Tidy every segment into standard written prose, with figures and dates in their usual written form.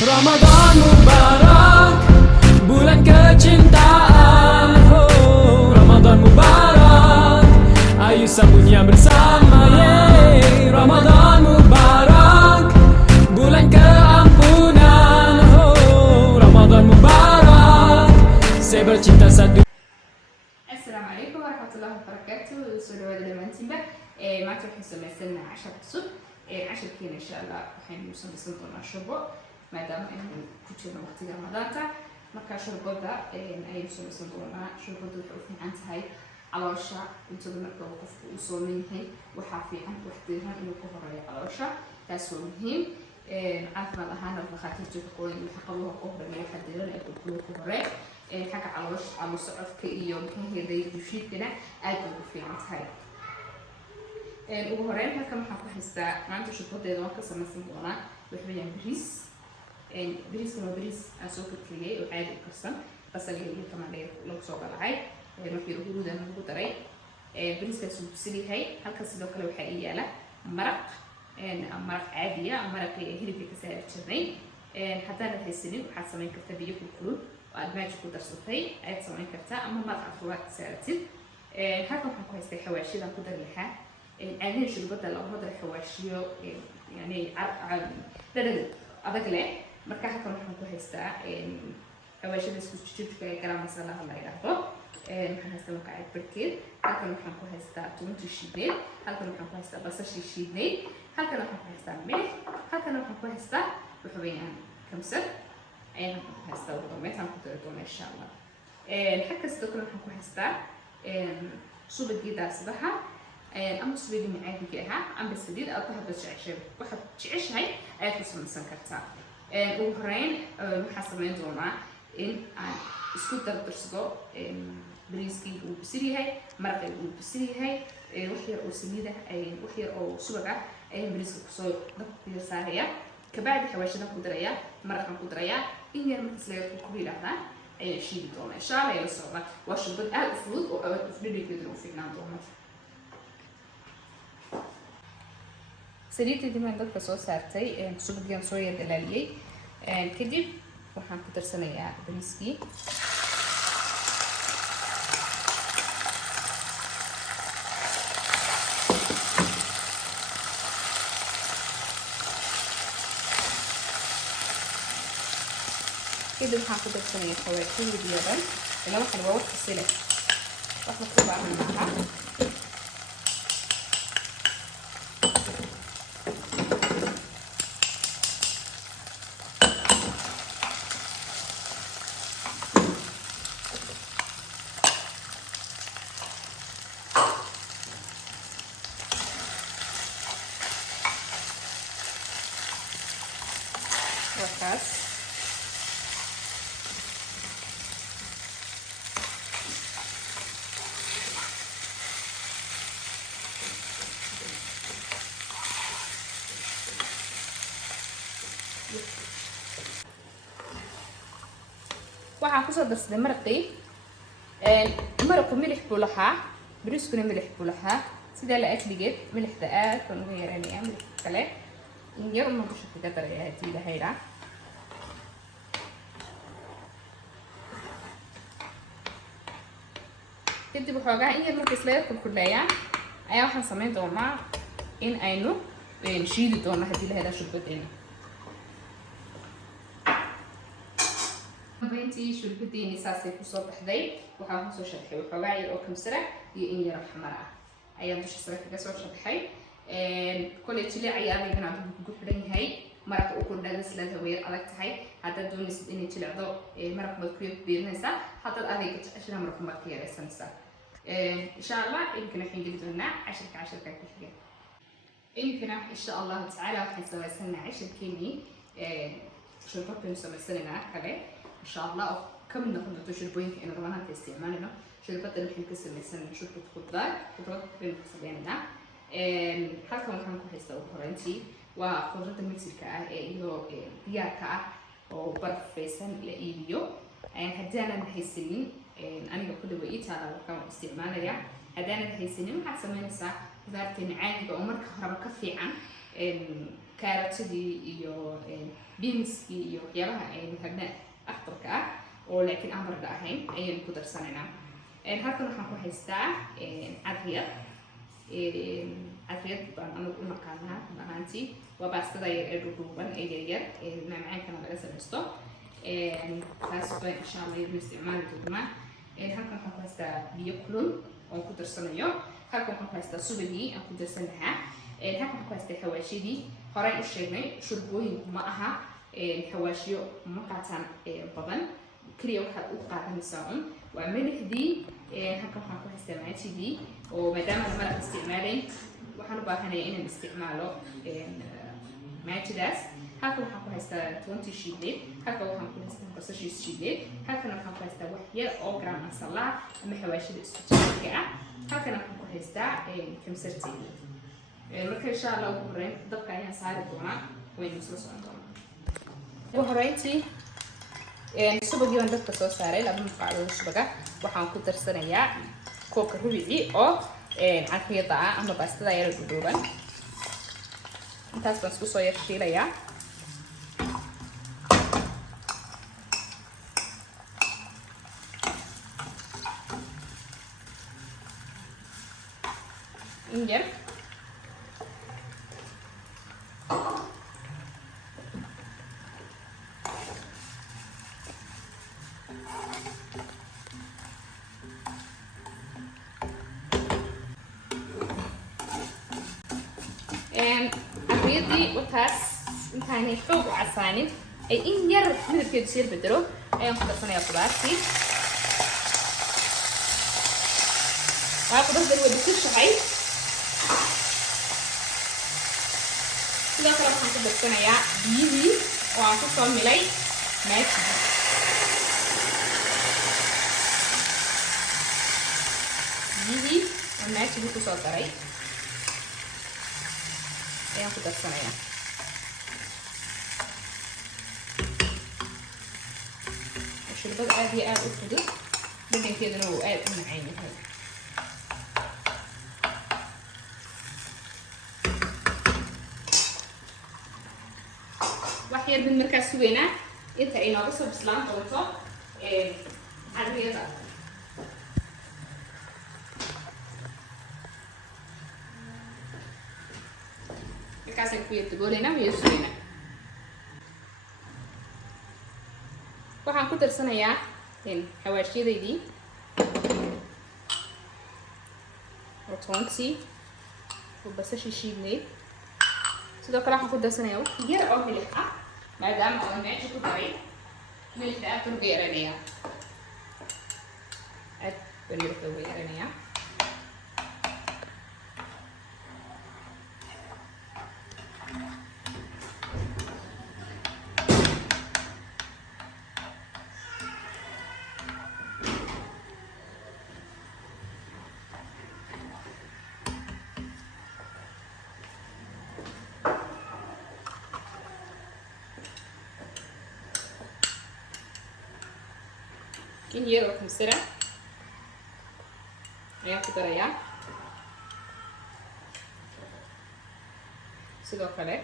Ramadan Mubarak, bulan kecintaan. Oh, Ramadan Mubarak, ayo sambutnya bersama. Yeay, Ramadan Mubarak, bulan keampunan. Oh, Ramadan Mubarak, saya bercinta satu. Assalamualaikum warahmatullahi wabarakatuh. Soo dhawaada dhammaantiinba. Maanta waxaan samaysanaa cashar cusub. Casharkeena insha Allah waxaynu samaysan doonaa shurbo maadaama aynu ku jirno waqtiga ramadaanta. Marka shurbada ayaynu samaysan doonaa. Shurbada waxay u fiican tahay caloosha. Cuntada marka uu qofku u sooman yahay waxaa fiican wax diiran inuu ku horeeyo caloosha. Taas waa muhiim. caafimaad ahaana dhakhaatiirtu waxay qoran waxa qabaha ku horeeya waxa diiran ee ku horeeyo. xagga caloosha ama socodka iyo maxay dheefshiidkana aad bay u fiican tahay. ugu horeyn halkan waxaan ku haystaa maanta shurbadeeda waan ka samaysan doonaa wax weeyaan bariis. bariiskan waa bariis aan soo karkariyey oo caadi u karsan basal iyo tamaandho lagu soo galacay markii huruudan lagu daray. bariiskaas wuu bisil yahay. halkan sidoo kale waxaa ii yaala maraq caadiya maraqii hilibka ka saari jirnay. haddaanad haysanin waxaad samayn kartaa biyo kulkulul oo aad maaji ku darsatay ayaad samayn kartaa ama maraq aad rubaad ka saaratid. halkan waxaan ku haystay xawaashiyadaan ku dari lahaa. caadiyan shurbada laguma daro xawaashiyo yani dhadhan adag leh. marka halkan waxaan ku haystaa xawaashiyada isku jijibka ee garam masalaha la yidhaahdo. waxaan haystaa makacad barkeed. halkan waxaan ku haystaa toontii shiidneyd. halkan waxaan ku haystaa basashii shiidneyd. halkan waxaan ku haystaa milix. halkan waxaan ku haystaa waxa weeyaan kamsar ayaan ku haystaa ugu dambeyntaan ku dari doona insha Allah. xagga sidoo kale waxaan ku haystaa subagii daasadaha ama subagii macaadiga ahaa ama saliid aad ku hadda jeceshahay waxaad jeceshahay ayaad ku samaysan kartaa. ugu horeyn waxaan samayn doonaa in aan isku dardarsado bariiskii uu bisil yahay maraqii uu bisil yahay wax yar oo saliida wax yar oo subag ah ayaan bariiska kusoo dabka saaraya. kabacdi xawaashadan ku daraya maraqan ku daraya in yar markaas laga ku yidhaahdaa ayaan shiidi doonaa insha Allah. ila socda waa shurbad aad u fudud oo aad dhadhankeeduna u fiicnaan doono. saliidii maan dadka soo saartay subagiyan soo yar dalaaliyey. kadib waxaan ku darsanayaa bariiskii. kadib waxaan ku darsanayaa xawaashiyada biyo dhan ilaa waxan waa wax kasile wax la ku baahan maaha. wakaas waxaan kusoo darsaday maraqii. maraqu milix buu lahaa bariiskuna milix buu lahaa sidaa la ajligeed milixda aad baan uga yaranayaa. milixda kale in yar uma dusha kaga daraya haddii la haydhaa. kadib waxoogaa in yar marka isla kulkuleeyaan ayaa waxaan samayn doonaa in aynu shiidi doono haddii la haydhaa shurbadeena. intii shurbadeeni saasay kusoo baxday waxaan kusoo sharxay waxoogaa yar oo kamsara iyo in yar oo xamar ah ayaan dusha sare kaga soo sharxay. kolay jileec ayaa adeegana adugu kugu xidhan yahay. maraqa u kordhaada silaad hawayar adag tahay. haddaad doonaysid inay jilecdo maraq baad ku beelinaysaa. haddaad adeega jeceshana maraq baad ka yaraysanaysaa. insha Allah inkana waxaan geli doonaa casharka ku xiga. inkana insha Allah tacaala waxaan samaysanaa casharkeenii shurbadaynu samaysanaynaa kale insha Allah oo ka mid noqon doonto shurbooyinka in ramadaanka isticmaalino. shurbadan waxaan ka samaysanaa shurbad khudrad baynu ka sameynaynaa. halkan waxaan ku haystaa ugu horeyntii waa khudradda mitirka ah iyo diyaarka ah oo barfaysan la iibiyo. haddaanan haysanin aniga ku dhawa ii taala waxaan isticmaalayaa. haddaanan haysanin waxaad samaynaysaa khudaarteena caadiga oo marka horeba ka fiican kaarotadii iyo beanskii iyo waxyaabaha aynu hadna akhtarka ah oo laakiin aan baradho ahayn ayaynu ku darsanaynaa. halkan waxaan ku haystaa cadriyad. cadriyad baan anagu u naqaanaa ahaantii waa baastada yar ee dhuudhuuban ee yaryar macmacaankana laga samaysto. taas baan insha allah yadna isticmaali doonaa. halkan waxaan ku haystaa biyo kulul oon ku darsanayo. halkan waxaan ku haystaa subagii aan ku darsan lahaa. halkan waxaan ku haystaa xawaashidii horey u sheegnay shurbooyinku ma aha xawaashiyo ma qaataan badan kaliya waxaad u qaadanaysaa un waa milixdii. halkan waxaan ku haystaa maajidii oo maadaama aan maraq isticmaalayn waxaan u baahanaya inaan isticmaalo maajidaas. halkan waxaan ku haystaa toontii shiidleed. halkan waxaan ku haystaa basashiis shiidleed. halkan waxaan ku haystaa wax yar oo garam masala ama xawaashida isku jirka ah. halkan waxaan ku haystaa kamsartii. marka insha allah ugu horeyn dabka ayaan saari doonaa waynu isla socon doonaa. ugu horeyntii subagii baan dabka soo saaray 2 muqaadood subaga. waxaan ku darsanayaa koobka rubicii oo cadriyada ah ama baastada yar dhuudhuuban. intaas baan isku soo yar shiilayaa. injar cadriyadii wataas intaanay xoog u casaanin ay in yar midabkeedu sir bedelo ayaan ku darsanayaa qudaartii. waa qudaartani way bisil. sidoo kale waxaan ku darsanayaa biyihii oo aan ku soo milay maajidii. biyihii oo maajidii kusoo daray ayaan ku darsanayaa. shurbada aad iyo aad u fudud dhadhankeeduna wuu aad u macaan yahay. wax yar baan markaas sugaynaa inta ay nooga soo bislaan doonto cadriyada. markaasaan ku yar dabooleynaa iyo sugaynaa. waxaan ku darsanayaa xawaashiyadaydii oo toontii oo basashii shiidneyd. sidoo kale waxaan ku darsanayaa wax yar oo milix ah maadaama aan meesha ku daray milixda aad baan uga yaranayaa. aad baan milixda uga yaranayaa. in yar oo kamsara ayaan ku darayaa. sidoo kale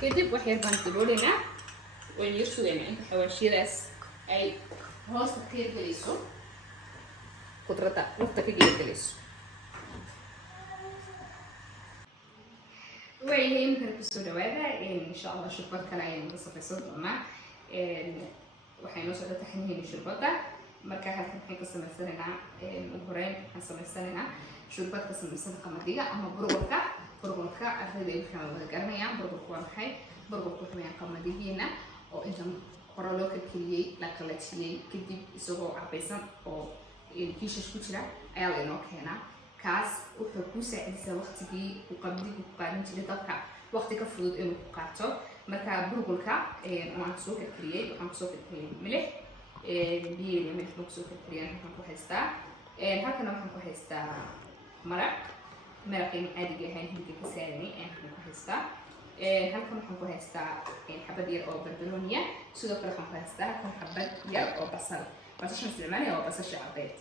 kadib wax yar baan dabooleynaa. waan yar sugaynaa inta xawaashiyadaas ay hoosta ka yargelayso khudradda lafta ka yargelayso. وهي يمكن تسوي هذا إن شاء الله شربات كلا يعني بس في صوت ما وحين وصلت تحنيه شربتها مركها هالحين قسم السنة الهرين قسم السنة شربات قسم السنة قمدية أما برغلك أهل يمكن وذكرني برغلك وانحي برغلك وحنا قمديين أو إنت قرالوك كلي لكلتشي كدي يسووا عبيسان أو كيشش كتيرة أيال إنك هنا kaas wuxuu ku saacidaysaa waqtigii uu qabdigu ku qaadan jiray dadka waqti ka fudud inuu ku qaato. marka burgulka waan soo karkariyay. waxaan kusoo karkariyay milix biyo iyo milix baan kusoo karkariyay. waxaan ku haystaa halkana waxaan ku haystaa maraqii caadiga ahayn hilibka ka saaranay waxaan ku haystaa halkan waxaan ku haystaa xabad yar oo barbarooniya sidoo kale waxaan ku haystaa halkan xabad yar oo basal basashan isticmaalaya waa basasha cabeed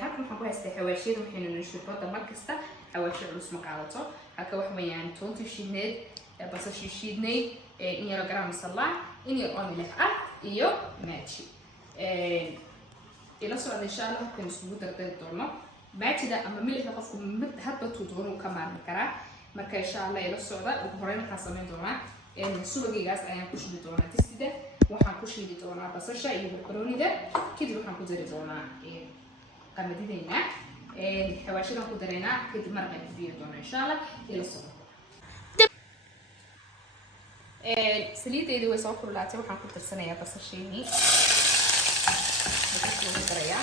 halkan waxaan ku haystaa xawaashiyada waxaynu shurbada mar kasta xawaashi culus ma qaadato halka wax weeyaan toontii shiidneed basashii shiidneyd in yaro garam masala in yar oo milix ah iyo maaji ila socda insha Allah halkan isugu dardari doono maajida ama milixda qofku mid hadba tuu doono ka maarmi karaa marka insha Allah ila socda ugu horeyn waxaan sameyn doonaa subagaygaas ayaan ku shidi doonaa distida waxaan ku shidi doonaa basasha iyo barbaroonida kadib waxaan ku dari doonaa qamadidayna xawaashidan ku dareynaa kadib maraqay ku biyo doonaa insha Allah ila socda saliidayda way soo kululaatay waxaan ku darsanayaa basashiini waxaan ku darayaa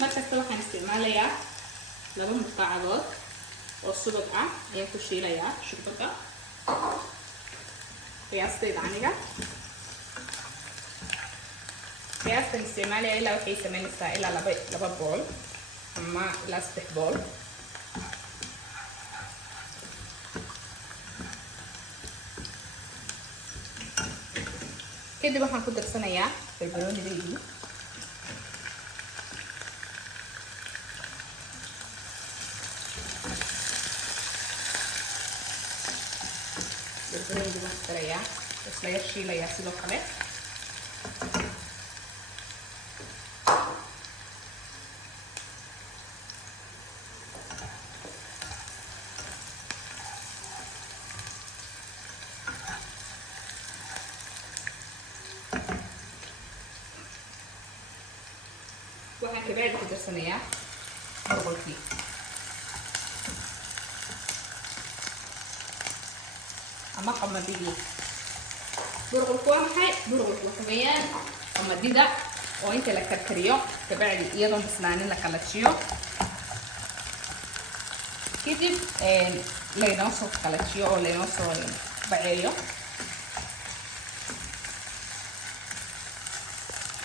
markasta waxaan isticmaalayaa 2 muqaacadood oo subag ah ayaan ku shiilayaa shurbada qiyaastayda aniga qiyaastan isticmaalaya ilaa waxay sameynaysaa ilaa 2 bool ama ilaa 3 bool kadib waxaan ku darsanayaa barbaroonidaydii barbaroonida waxaan darayaa isla yar shiilayaa sidoo kale waxaan kabacdi ku darsanayaa burqolkii ama qamadidii burqolku waa maxay burqolku waxa weeyaan qamadida oo inta la karkariyo kabacdi iyadoon bislaanin la qalajiyo kadib laynoo soo qalajiyo oo laynoo soo baceeyo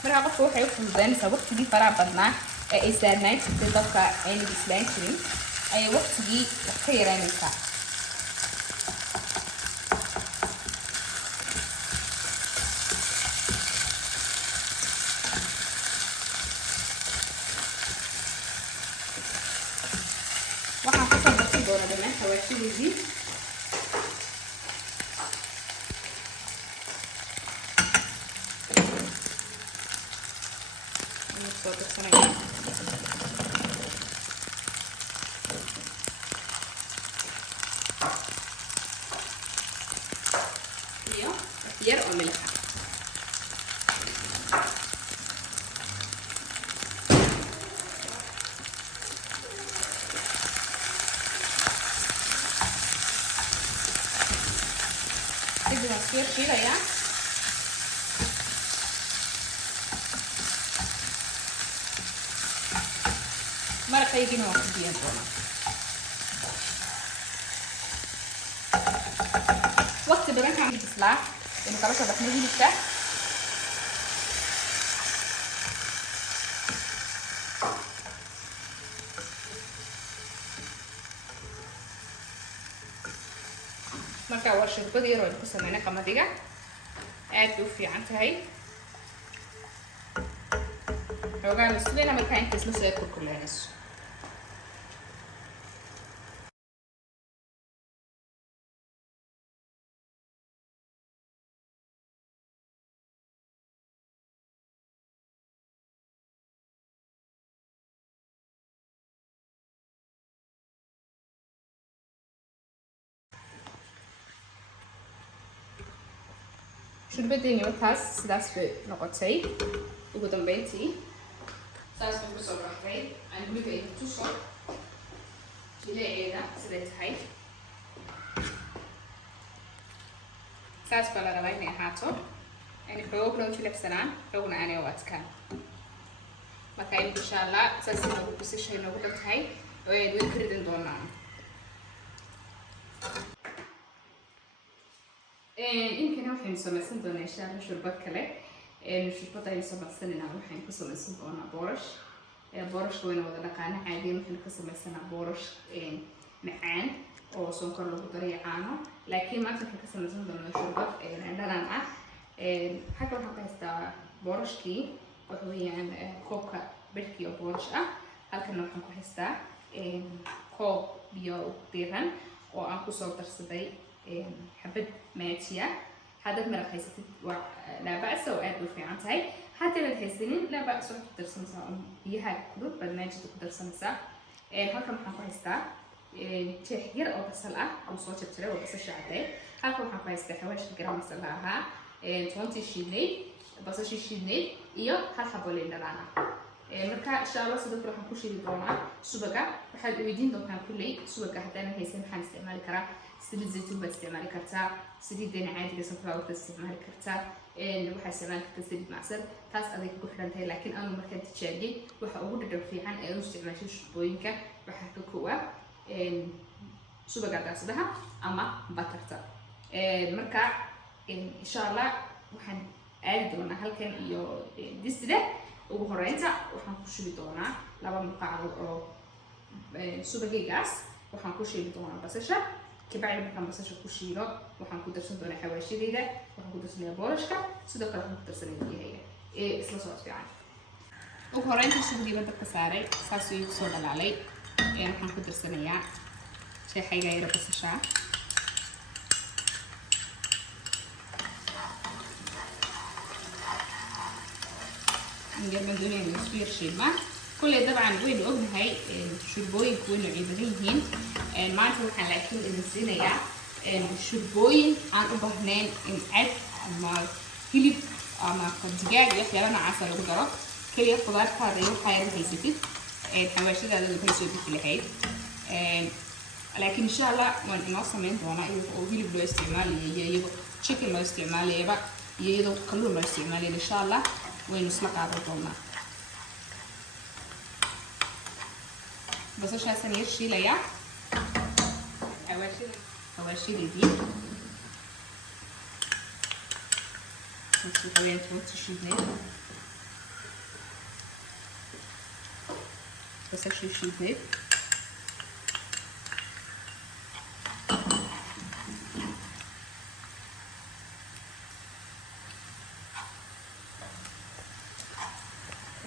markaa qofka waxay u fududaynaysaa waqtigii faraha badnaa ee ay saarnaan jirtay dadka ayna bislaan jirin ayay waqtigii wax ka yaraynaysaa waxaan kusoo darsan doonaa dhammaan xawaashideedii soo darsanaya iyo yar oo milix ah kadib waan soo shiilayaa maraqaygina waan ku diyan doonaa waqti badan kaan bislaa inu kala soo baxno hilibka marka waa shurbad yar oo ku sameynay qamadiga aad bay u fiican tahay xoogaa la sugayna markaa inta isla soo kurkuleynayso shurbadeenii markaas sidaas bay noqotay ugu dambeyntii saas bay kusoo baxday aan weliba idin tuso jileeceeda siday tahay saas baa la rabaa inay ahaato yani xoogna u jilicsanaan xoogna aanay u adkaan marka insha Allah saas inoogu kusishay noogu dhan tahay oo aad way karidin doonaan يمكن waxaynu samaysan doonaa insha Allah shurbad kale shurbada aynu samaysanayna waxaynu ku samaysan doonaa boorash boorashka wayna wada dhaqaana caadiyan waxaynu ka samaysanaa boorash macaan oo sonkor lagu daray caano laakiin maanta waxaynu ka samaysan doonaa shurbad dhanan ah xagga waxaan ka haystaa boorashkii waxa weeyaan koobka birkii oo boorash ah halkana waxaan ku haystaa koob biyo diiran oo aan kusoo darsaday حبة ماتيا هذا مرة خيستي لا بأس وقاد في عنتهاي حتى بتحسين لا بأس تقدر سمسا يها كله بعد ما يجي تقدر سمسا هالكم حنقول هستا تحير أو بسلة أو صوت بتري أو بس الشعبي هالكم حنقول هستا حواش جرام مسلاها 20 شيني بس شيني إياه هالحبولين لنا marka insha Allah sidoo kale waxaan ku sheegi doonaa subaga waxaad weydiin doontaan kulley subaga hadana haysan maxaan isticmaali karaa saliid zaytuun baad isticmaali kartaa saliidana caadiga sunflower baad isticmaali kartaa waxaad isticmaali kartaa saliid macsan taas aday ku xiran tahay laakiin aanu markaa tijaabiyey waxa ugu dhadhan fiican ee u isticmaashay shurbooyinka waxaa ka koowa subaga daasadaha ama batarta marka insha Allah waxaan aadi doonaa halkan iyo disida ugu horeynta waxaan ku shubi doonaa laba muqaacad oo subagaygaas waxaan ku shubi doonaa basasha kabacdi markaan basasha ku shiilo waxaan ku darsan doonaa xawaashidayda waxaan ku darsanayaa boorashka sidoo kale waxaan ku darsanayaa biyahayga isla socod fiican ugu horeynta subagayga dabka saaray saas ayuu kusoo dhalaalay waxaan ku darsanayaa sheexayga yara basasha نجرب الدنيا نسوي الشيبة كل طبعا وين أغنهاي شربوين كون عيبريين ما نروح على كل النسينا يا شربوين عن أبهنين العد مع كليب مع الدجاج يحيى لنا عسل وجرة كل خضار هذا يوم حياة هيسيتي الحواشي هذا اللي هيسوي في الحي لكن إن شاء الله ونقص من وانا وكليب له استعمال يجيبه شكل له استعمال يبقى يجيبه كله له استعمال إن شاء الله وين نسلق على طولنا بس عشان سنير شيء ليا أول شيء دي نسوي كمان توت شيء بس شيء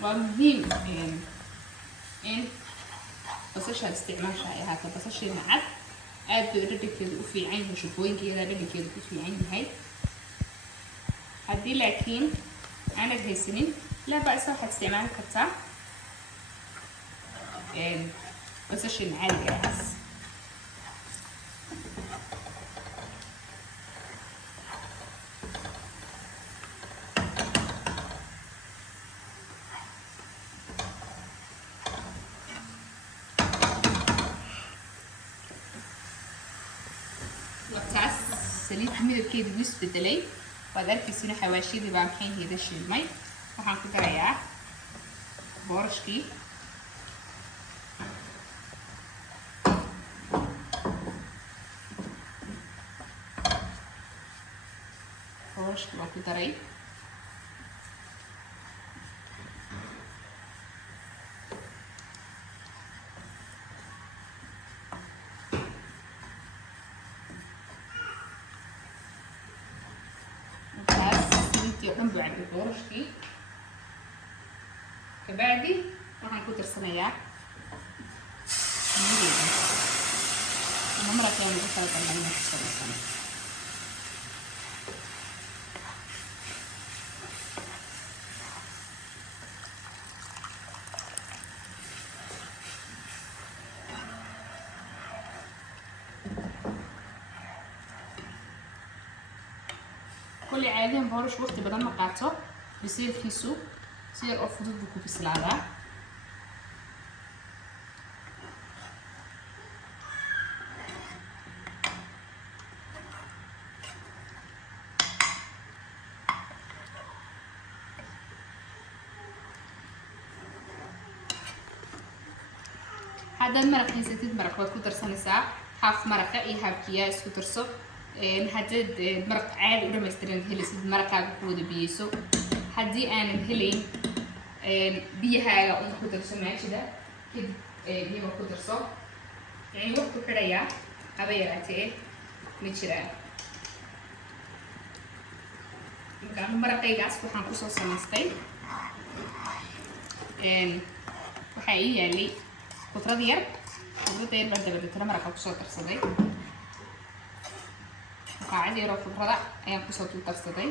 ومهم إن بسش هالاستعمال شائع هذا بسش المعد عاد ردك كده وفي عينها شوفوين كده ردك كده وفي عينها هاي هدي لكن أنا بهي سنين لا بأس واحد استعمال كتر بسش المعد جاهز سليد ميد كده بس بدلي وهذا الكيسين حواشي اللي بعمحين هيدا الشيء المي وحنكون دريا بورشكي بورشكي وحنكون دري يقوم بعد بورشكي كبعدي راح نكون ترسنايا مرة كاملة وصلت على المسافة كل عادي بورش وقت بدل ما قاعته بيصير في سوق يصير أفضل بكو بسلالة هذا المرق نسيت مرق وتكون ترسل ساعة حاف مرقة إيه هاف كياس وترسل haddaad maraq caadi u dhamaystiran helisid maraqaaga ku wada biyeyso haddii aanad helayn biyahaaga un ku darso maajida kadib biyaha ku darso yani wax ku xidhayaa haba yaraatee ma jiraan marka maraqaygaas waxaan kusoo samaystay waxaa ii yaalay khudrad yar baan dabadeetana maraqa kusoo darsaday qaacad yaroo khudrada ayaan kusoo dul darsaday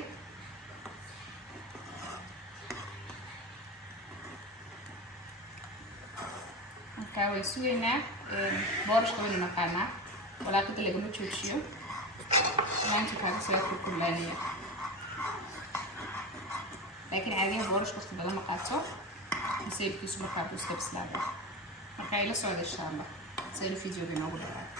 markaa way sugaynaa boorashka waynu naqaanaa walaaqida lagama joojiyo maanta kaaga soo kulkulaanaya laakiin caadiyaha boorashka waqti badan ma qaato masaylkiisu markaa buu iska bislaada markaa ila socda insha allah saynu videoga inoogu dheeraado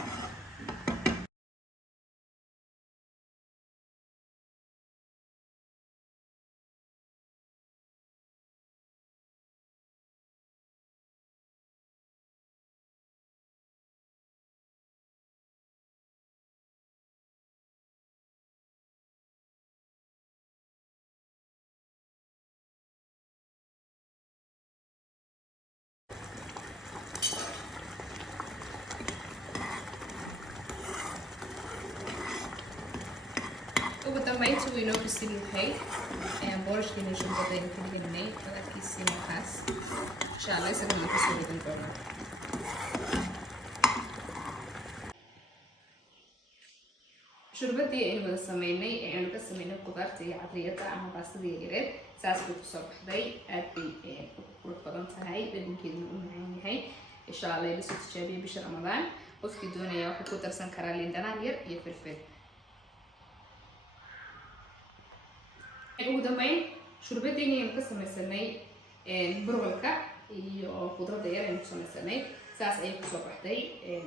ugu dambeyntii wuu inoo bisil yahay boorashkeena shurbada aynu ka dhiganay walaadkiisii markaas insha allah isagana kusoo dhigan doonaa shurbadii aynu wada sameynay aynu ka sameynay qudaarta iyo cadriyada ama baastada yareed saas bay kusoo baxday aad bay u qurux badan tahay dhadhankeeduna u macaan yahay insha allah ila soo tijaabiya bisha ramadaan qofkii doonaya waxay ku darsan karaa liin dhanaan yar iyo filfil ugu dambeyn shurbadeeni aynu ka samaysanay burwalka iyo khudradda yar aynu ku samaysanay saas ayay kusoo baxday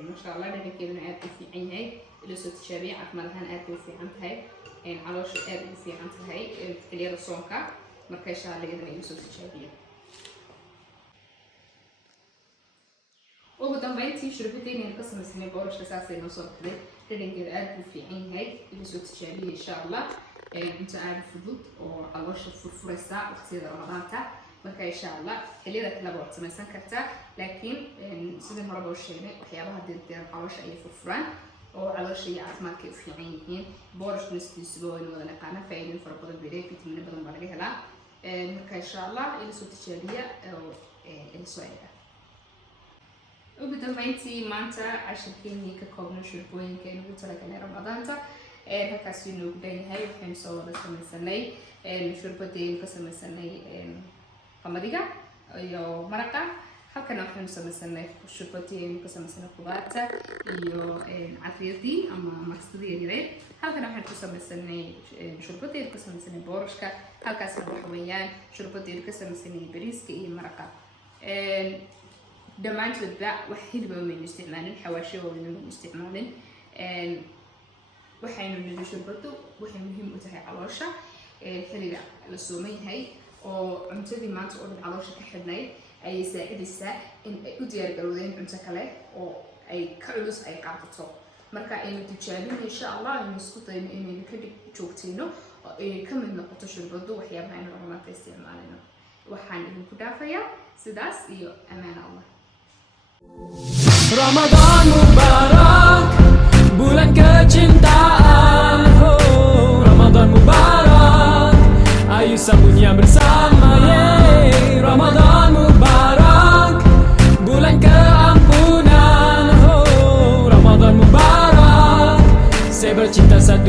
masha allah dhadhankeeduna aad u fiican yahay ila soo tijaabiya caafimaad ahaan aad bay u fiican tahay caloosha aad ugu fiican tahay xilliyada soonka marka insha allah iyadana ila soo tijaabiya ugu dambeyntii shurbadeeni aynu ka samaysanay boorashka saas ay noo soo baxday dhadhankeeda aad buu fiican yahay ila soo tijaabiya insha allah انت عارف فضوط وعلوش فرفرسة وقتيدا رمضانتا marka insha allah xilliyada kale waa samaysan kartaa laakiin sidii maraba u sheegnay waxyaabaha dirdir caloosha ay furfuraan oo caloosha iyo caafimaadka u fiican yihiin boorashka nistiisuba waynu wada naqaana faa'iidooyin fara badan bay leeyihiin fiitamiino badan baa laga helaa marka insha allah ila soo tijaabiya oo ila soo eega ugu dambeyntii maanta casharkeenii ka koobnay shurbooyinka ee ugu talagalay ramadaanta halkaas wuu inoogu dhanyahay waxaynu soo wada samaysanay shurbadaynu ka samaysanay qamadiga iyo maraqa halkana waxaynu samaysanay shurbadaynu ka samaysanay khudaarta iyo cadriyadii ama marstada yareed halkana waxaynu ku samaysanay shurbadaynu ka samaysanay boorashka halkaasna waxa weeyaan shurbadaynu ka samaysanay bariiska iyo maraqa dhammaantoodba wax hilib waynu isticmaalin xawaasho waynu isticmaalin waxaynu nidhi shurbadu waxay muhiim u tahay caloosha xilliga la sooman yahay oo cuntadii maanta oo dhan caloosha ka xidhnayd ayay saacidaysaa in ay u diyaargarowdeen cunto kale oo ay ka culus ay qaadato marka aynu tijaabino insha allah aynu isku dayno inaynu ka joogtayno oo ay ka mid noqoto shurbadu waxyaabaha aynu ramadaanka isticmaalayno waxaan idinku dhaafayaa sidaas iyo ammaan allah Ramadan Mubarak bulan kecintaan Ramadan Mubarak ayo sambutnya bersama Ramadan Mubarak bulan keampunan Ramadan Mubarak saya bercinta satu